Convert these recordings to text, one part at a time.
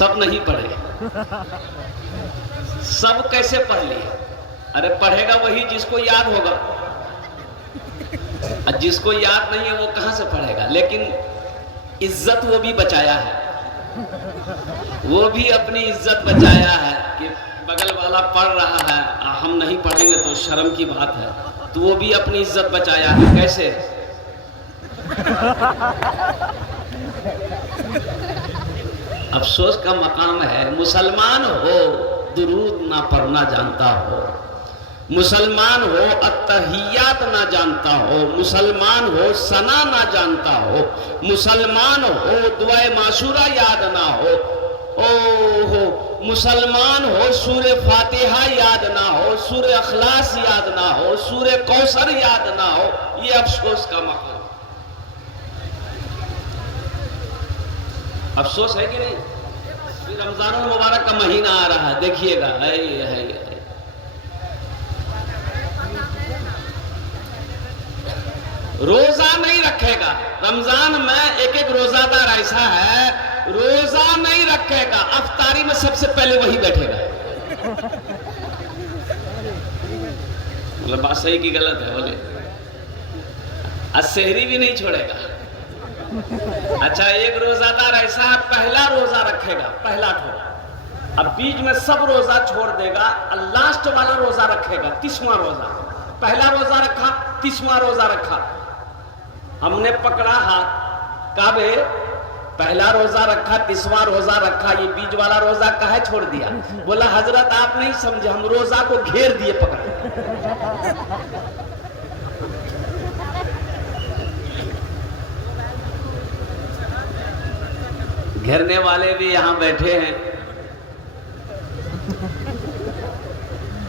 सब नहीं पढ़े। सब कैसे पढ़ लिए? अरे पढ़ेगा वही जिसको याद होगा, और जिसको याद नहीं है वो कहां से पढ़ेगा। लेकिन इज्जत वो भी बचाया है, वो भी अपनी इज्जत बचाया है कि बगल वाला पढ़ रहा है, हम नहीं पढ़ेंगे तो शर्म की बात है, तो वो भी अपनी इज्जत बचाया है। कैसे? अफसोस का मकाम है, मुसलमान हो दुरूद ना पढ़ना जानता हो, मुसलमान हो अत्तहियात ना जानता हो, मुसलमान हो सना ना जानता हो, मुसलमान हो दुआए माशूरा याद ना हो, हो मुसलमान हो सूरे फातिहा याद ना हो, सूरे अखलास याद ना हो, सूरे कौसर याद ना हो। ये अफसोस का मकाम। अफसोस है कि नहीं? रमजान मुबारक का महीना आ रहा है, देखिएगा है। रोजा नहीं रखेगा रमजान में, एक रोजादार ऐसा है रोजा नहीं रखेगा, अफ्तारी में सबसे पहले वही बैठेगा। मतलब बात सही की गलत है बोले? असहरी भी नहीं छोड़ेगा। अच्छा, एक रोजादार ऐसा है पहला रोजा रखेगा, पहला ठो, अब बीच में सब रोजा छोड़ देगा, लास्ट वाला रोजा रखेगा, 30वां रोजा। पहला रोजा रखा, 30वां रोजा रखा, हमने पकड़ा हाथ, कहा बे पहला रोजा रखा, 30वां रोजा रखा, ये बीच वाला रोजा काहे छोड़ दिया? बोला हजरत आप नहीं समझे, हम रोजा को घेर दिए पकड़। घेरने वाले भी यहां बैठे हैं।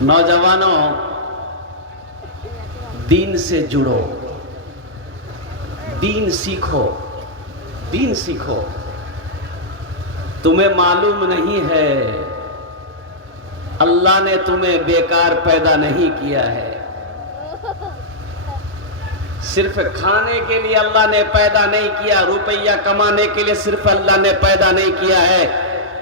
नौजवानों, दीन से जुड़ो, दीन सीखो, दीन सीखो। तुम्हें मालूम नहीं है अल्लाह ने तुम्हें बेकार पैदा नहीं किया है। सिर्फ खाने के लिए अल्लाह ने पैदा नहीं किया, रुपया कमाने के लिए सिर्फ अल्लाह ने पैदा नहीं किया है।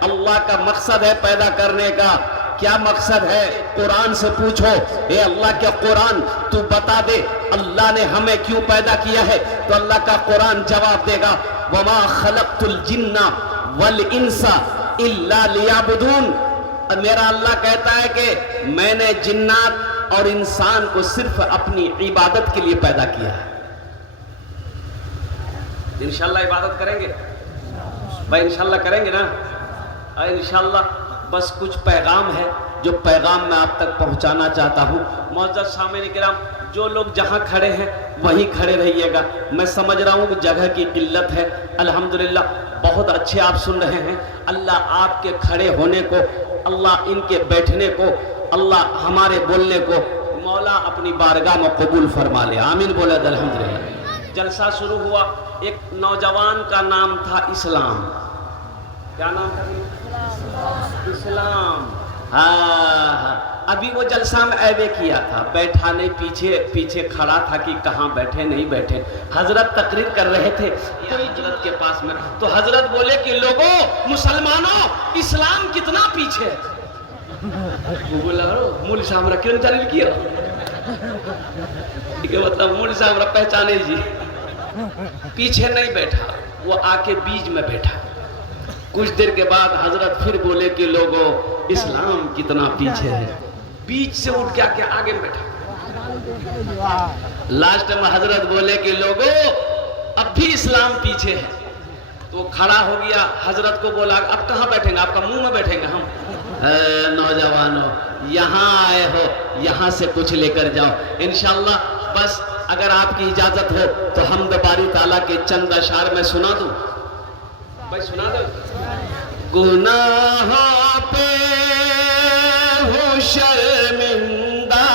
अल्लाह का मकसद है पैदा करने का। क्या मकसद है? कुरान से पूछो, ए अल्लाह के कुरान तू बता दे अल्लाह ने हमें क्यों पैदा किया है, तो अल्लाह का कुरान जवाब देगा, वमा खलक़तुल जिन्ना वल इंसा इल्ला लियाबुदून। मेरा अल्लाह कहता है कि मैंने जिन्नात और इंसान को सिर्फ अपनी इबादत के लिए पैदा किया है। इंशाल्लाह इबादत करेंगे भाई, इंशाल्लाह करेंगे ना? इंशाल्लाह। बस कुछ पैगाम है जो पैगाम मैं आप तक पहुंचाना चाहता हूं। मौजूद सामने किराम, जो लोग जहां खड़े हैं वहीं खड़े रहिएगा। मैं समझ रहा हूं कि जगह की किल्लत है, अल्हम्दुलिल्लाह बहुत अच्छे आप सुन रहे हैं। अल्लाह आपके खड़े होने को, अल्लाह इनके बैठने को, अल्लाह हमारे बोलने को मौला अपनी बारगाह में कबूल फरमा ले। आमीन बोले अल्हम्दुलिल्लाह। जलसा शुरू हुआ, एक नौजवान का नाम था इस्लाम। क्या नाम था? इस्लाम। हाँ, अभी वो जलसा में ऐबे किया था, बैठा नहीं, पीछे खड़ा था कि कहाँ बैठे नहीं बैठे। हजरत तकरीर कर रहे थे हजरत के पास में, तो हजरत बोले कि लोगों, मुसलमानों, इस्लाम कितना पीछे है। वो बोला मूल सामरा क्यों चालील किया, मतलब मूल सामरा पहचाने जी। पीछे नहीं बैठा, वो आके बीच में बैठा। कुछ देर के बाद हजरत फिर बोले कि लोगों, इस्लाम कितना पीछे है। बीच से उठ के आके आगे बैठा। लास्ट में हजरत बोले कि लोगों, अब भी इस्लाम पीछे है। तो खड़ा हो गया, हजरत को बोला अब कहाँ बैठेंगे? आपका मुंह में बैठेंगे हम। नौजवानों, यहाँ आए हो, यहाँ से कुछ लेकर जाओ इंशाल्लाह। बस अगर आपकी इजाजत हो तो हम्द बारी ताला के चंद अशार में सुना दूं भाई, सुना दो। गुनाहों पे हो शर्मिंदा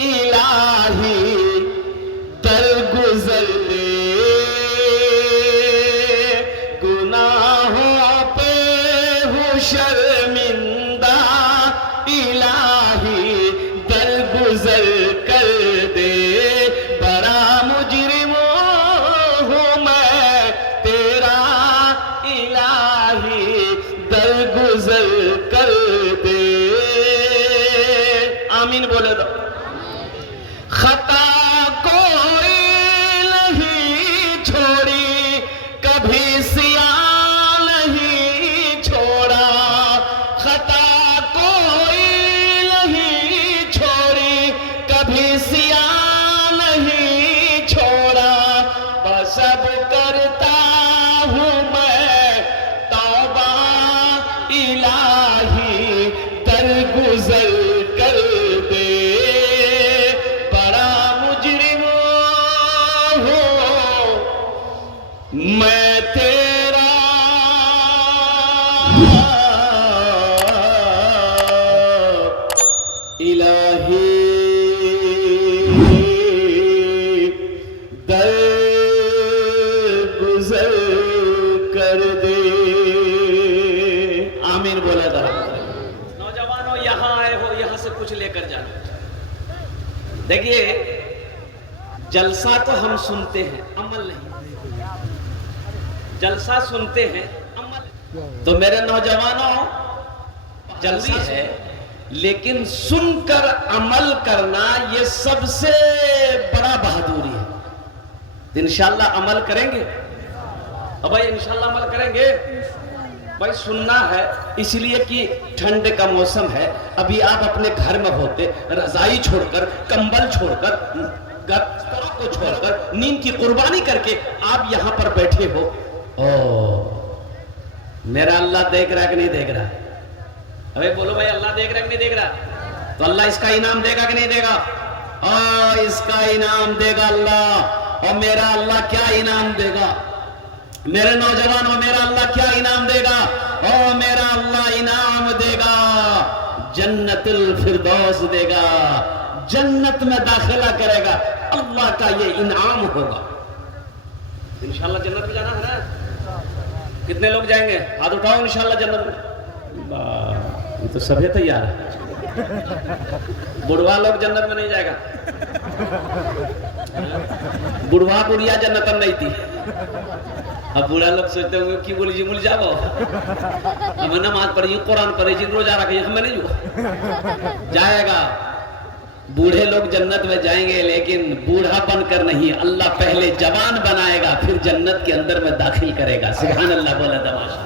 इलाही दरगुजर दे, गुनाहों पे हो शर्मिंदा इलाही दरगुजर कर दे, बड़ा मुजरिम हूँ मैं तेरा इलाही सियां नहीं छोड़ा, खता कोई नहीं छोड़ी, कभी सियां नहीं छोड़ा। बस अब करता हूँ मैं तौबा इलाही, दरगुजर कर दे, बड़ा मुजरिम हूँ मैं तेरा। इलाही दरगुजर कर दे। आमीन बोला था। नौजवानों यहां आए हो, यहां से कुछ लेकर जाना। देखिए जलसा तो हम सुनते हैं, अमल नहीं। जलसा सुनते हैं, अमल। तो मेरे नौजवानों जलसा है, लेकिन सुनकर अमल करना ये सबसे बड़ा बहादुरी है। तो इंशाल्लाह अमल करेंगे। अब भाई इंशाल्लाह अमल करेंगे। भाई सुनना है इसलिए कि ठंड का मौसम है। अभी आप अपने घर में होते, रजाई छोड़कर, कंबल छोड़कर, बिस्तरों को छोड़कर, नींद की कुर्बानी करके आप यहां पर बैठे हो। ओ मेरा अल्लाह देख रहा है कि नहीं देख रहा? अबे बोलो भाई, अल्लाह देख रहा है कि नहीं देख रहा? तो अल्लाह इसका इनाम देगा कि नहीं देगा? इसका इनाम देगा अल्लाह। और मेरा अल्लाह क्या इनाम देगा? मेरे नौजवानों, मेरा अल्लाह क्या इनाम देगा? मेरा अल्लाह इनाम देगा, जन्नतुल फिरदौस देगा, जन्नत में दाखिला करेगा। अल्लाह का ये इनाम होगा। इंशाल्लाह जन्नत में जाना है ना? कितने लोग जाएंगे? हाथ उठाओ इंशाल्लाह जन्नत में। ये तो सभी तैयार है। बुढ़वा लोग जन्नत में नहीं जाएगा। बुढ़वा बुढ़िया जन्नत में नहीं थी। अब बूढ़ा लोग सोचते होंगे कि बोली जी मुल जाओ, हमें नमाज पढ़ी, कुरान पढ़ी, रोजा रखी, हमें नहीं जाएगा। बूढ़े लोग जन्नत में जाएंगे, लेकिन बूढ़ा बनकर नहीं। अल्लाह पहले जवान बनाएगा, फिर जन्नत के अंदर में दाखिल करेगा। सुभान अल्लाह बोला तमाशा।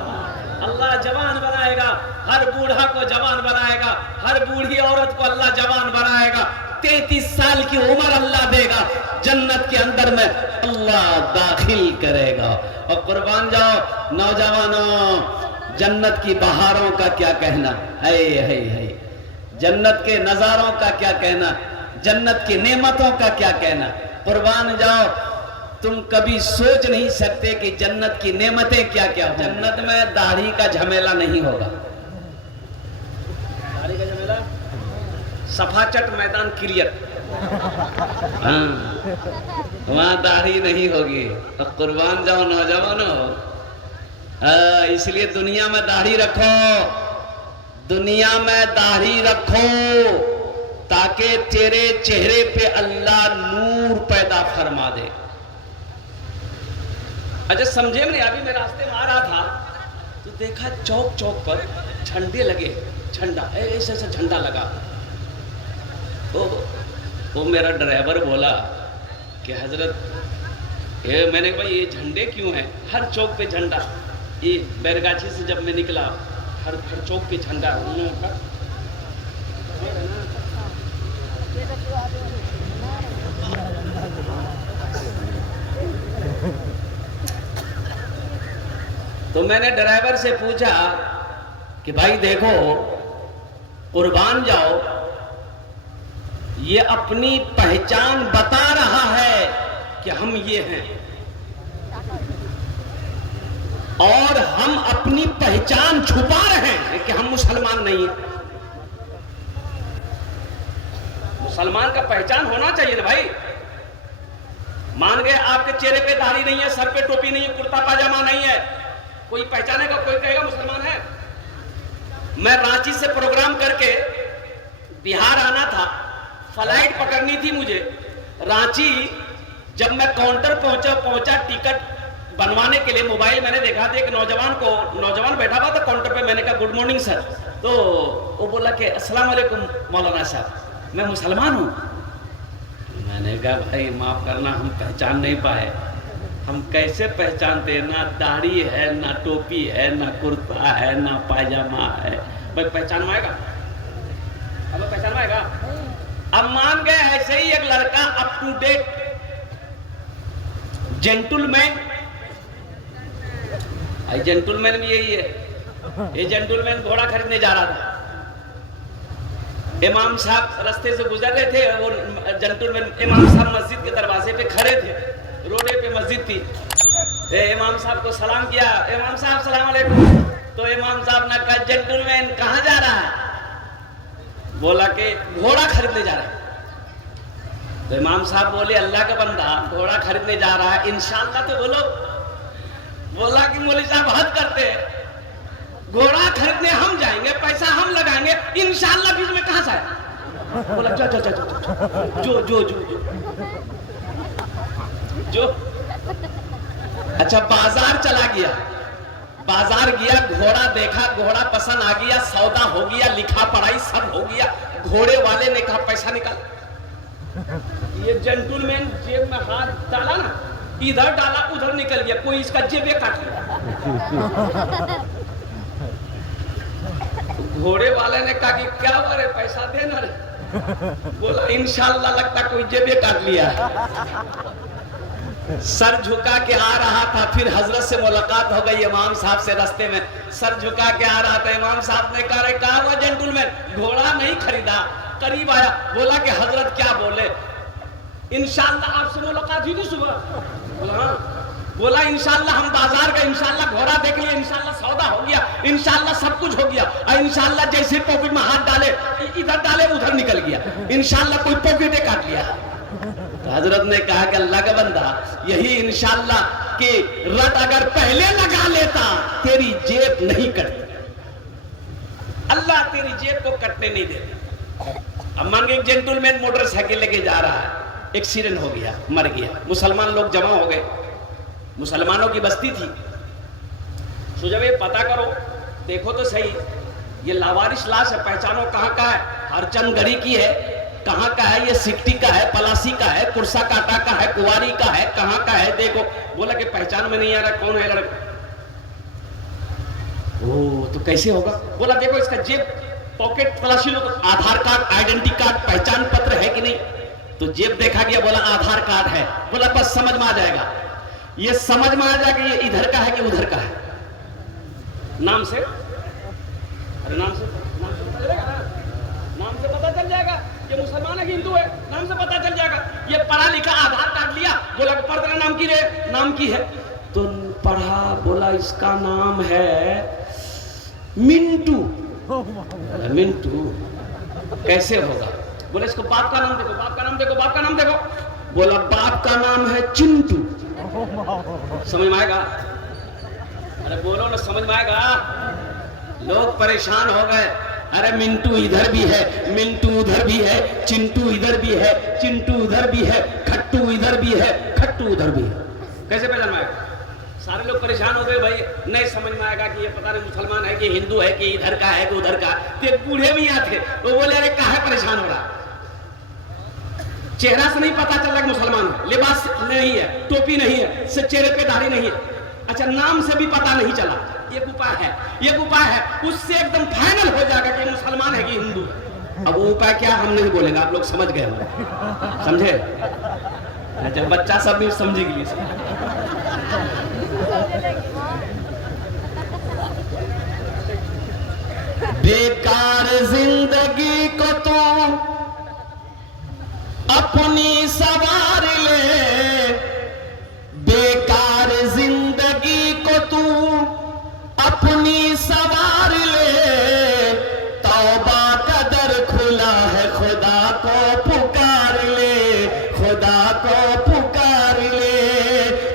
अल्लाह जवान बनाएगा, हर बूढ़ा को जवान बनाएगा, हर बूढ़ी औरत को अल्लाह जवान बनाएगा। 33 साल की उम्र अल्लाह देगा, जन्नत के अंदर में अल्लाह दाखिल करेगा। और कुर्बान जाओ नौजवानों, जन्नत की बहारों का क्या कहना है, जन्नत के नजारों का क्या कहना, जन्नत की नेमतों का क्या कहना। कुर्बान जाओ, तुम कभी सोच नहीं सकते कि जन्नत की नेमतें क्या क्या हो। जन्नत में दाढ़ी का झमेला नहीं होगा। दाढ़ी का झमेला, सफाचट मैदान क्लियर। वहां दाढ़ी नहीं होगी। तो कुर्बान जाओ नौजवानों, इसलिए दुनिया में दाढ़ी रखो, दुनिया में दाढ़ी रखो, ताकि तेरे चेहरे पे अल्लाह नूर पैदा फरमा दे। अच्छा समझे नहीं? अभी मैं रास्ते में आ रहा था तो देखा चौक चौक पर झंडे लगे, झंडा ऐसे ऐसे झंडा लगा। तो मेरा ड्राइवर बोला कि हजरत मैंने कहा ये झंडे क्यों हैं? हर चौक पे झंडा। ये बैरगाछी से जब मैं निकला, हर चौक पे झंडा। तो मैंने ड्राइवर से पूछा कि भाई देखो, कुर्बान जाओ, ये अपनी पहचान बता रहा है कि हम ये हैं, और हम अपनी पहचान छुपा रहे हैं कि हम मुसलमान नहीं हैं। मुसलमान का पहचान होना चाहिए ना भाई। मान गए आपके चेहरे पे दाढ़ी नहीं है, सर पे टोपी नहीं है, कुर्ता पाजामा नहीं है, कोई पहचानेगा, कोई कहेगा मुसलमान है। मैं रांची से प्रोग्राम करके बिहार आना था, फ्लाइट पकड़नी थी मुझे। रांची जब मैं काउंटर पहुंचा टिकट बनवाने के लिए, मोबाइल मैंने देखा था, एक नौजवान बैठा हुआ था काउंटर पे। मैंने कहा गुड मॉर्निंग सर। तो वो बोला कि अस्सलाम वालेकुम मौलाना साहब, मैं मुसलमान हूँ। मैंने कहा भाई माफ करना, हम पहचान नहीं पाए। हम कैसे पहचानते हैं? ना दाढ़ी है, ना टोपी है, ना कुर्ता है, ना पायजामा है। भाई पहचान में आएगा? अब पहचान में आएगा? अब मान गए ऐसे ही एक लड़का up to date gentleman, gentleman भी यही है। ये जेंटलमैन घोड़ा खरीदने जा रहा था। इमाम साहब रास्ते से गुजर रहे थे। वो जेंटलमैन इमाम साहब मस्जिद के दरवाजे पे खड़े थे, रोडे पे मस्जिद थी। इमाम साहब को सलाम किया, इमाम साहब सलाम अलैकुम। तो इमाम साहब ने कहा, जेंटलमैन कहाँ जा रहा है? बोला कि घोड़ा खरीदने जा रहा है। तो इमाम साहब बोले, अल्लाह का बंदा घोड़ा खरीदने जा रहा है, इंशाअल्लाह तो बोलो। बोला कि मौलवी साहब हद करते हैं, घोड़ा खरीदने हम जाएंगे, पैसा हम लगाएंगे, इंशाअल्लाह बीच में कहां से आए? बोला जो जो जो जो जो जो जो अच्छा बाजार चला गया, बाजार गया, घोड़ा देखा, घोड़ा पसंद आ गया, सौदा हो गया, लिखा पढ़ाई सब हो गया। घोड़े वाले ने कहा पैसा निकाल। ये जेंटलमैन जेब में हाथ डाला ना, इधर डाला उधर निकल गया, कोई इसका जेबे काट लिया। घोड़े वाले ने कहा कि क्या हो रे, पैसा देना रे। बोला इंशाअल्लाह लगता कोई जेबे काट लिया। सर झुका के आ रहा था, फिर हजरत से मुलाकात हो गई इमाम साहब से रास्ते में। सर झुका के आ रहा था, इमाम साहब ने कहा हुआ जेंटलमैन घोड़ा नहीं खरीदा। करीब आया, बोला कि हजरत क्या बोले? इंशाअल्लाह आपसे मुलाकात हुई थी सुबह। बोला हाँ। बोला इंशाअल्लाह हम बाजार गए, इंशाअल्लाह घोड़ा देख लिया, इंशाअल्लाह सौदा हो गया, इंशाअल्लाह सब कुछ हो गया, और इंशाअल्लाह जैसे पॉकेट में हाथ डाले, इधर डाले उधर निकल गया, इंशाअल्लाह कोई पॉकेट काट लिया। तो हजरत ने कहा कि अल्लाह का बंदा, यही इंशाअल्लाह के रट अगर पहले लगा लेता तेरी जेब नहीं कटती। अल्लाह तेरी जेब को कटने नहीं देता। अब मान के एक जेंटलमैन मोटरसाइकिल लेके जा रहा है, एक्सीडेंट हो गया, मर गया। मुसलमान लोग जमा हो गए, मुसलमानों की बस्ती थी। सुजब ये पता करो, देखो तो सही, ये लावारिश लाश है, पहचानो कहाँ का है? हरचंद गढ़ी की है, कहाँ का है? ये सिकटी का है, पलासी का है, कुर्सा काटा का है, कुवारी का है, कहाँ का है? देखो। बोला कि पहचान में नहीं आ रहा कौन है लड़का। ओ तो कैसे होगा? बोला देखो इसका जेब पॉकेट तलाशी लो, तो आधार कार्ड, आइडेंटिटी कार्ड, पहचान पत्र है कि नहीं? तो जेब देखा गया, बोला आधार कार्ड है। बोला बस समझ में आ जाएगा, ये समझ में आ जाएगा ये इधर का है कि उधर का है। नाम से, अरे नाम से पता चलेगा ना, नाम से पता चल जाएगा ये मुसलमान है कि हिंदू है, नाम से पता चल जाएगा। ये पढ़ा लिखा, आधार कार्ड लिया, बोला पढ़ तेरा नाम की रे, नाम की है। तो पढ़ा, बोला इसका नाम है मिंटू। मिंटू कैसे होगा? बोले इसको बाप का नाम देखो, बाप का नाम देखो, बाप का नाम देखो। बोला बाप का नाम है चिंटू। समझ में आएगा? अरे बोलो ना, समझ में आएगा? लोग परेशान हो गए। अरे मिंटू इधर भी है, मिंटू उधर भी है, चिंटू इधर भी है, चिंटू उधर भी है, खट्टू इधर भी है, खट्टू उधर भी है। कैसे पहचान में आएगा? सारे लोग परेशान हो गए भाई, नहीं समझ में आएगा कि ये पता नहीं मुसलमान है कि हिंदू है कि इधर का है कि उधर का। तो बूढ़े भी यहाँ थे, वो बोले अरे काहे परेशान हो रहा? चेहरा से नहीं पता चल रहा कि मुसलमान है, लिबास नहीं है, टोपी नहीं है, से चेहरे पे दाढ़ी नहीं है। अच्छा नाम से भी पता नहीं चला। एक उपाय है, एक उपाय है, उससे एकदम फाइनल हो जाएगा कि मुसलमान है कि हिंदू है। अब वो उपाय क्या हम नहीं बोलेंगे, आप लोग समझ गए होंगे, समझे? अच्छा बच्चा सब भी समझेगी। बेकार जिंदगी को तू अपनी सवार ले, बेकार जिंदगी को तू अपनी सवार ले, तौबा का दर खुला है, खुदा को पुकार ले, खुदा को पुकार ले,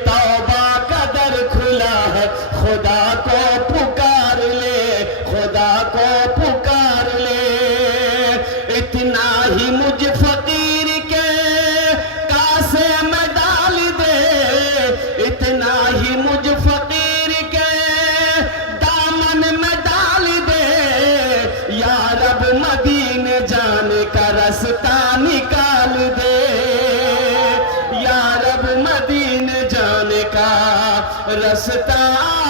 तौबा का दर खुला है, खुदा को पुकार ले, खुदा को पुकार ले। इतना ही मुझ फकीर के कासे में डाल दे, इतना ही मुझ फकीर के दामन में डाल दे, या रब मदीने जाने का रास्ता निकाल दे, या रब मदीने जाने का रास्ता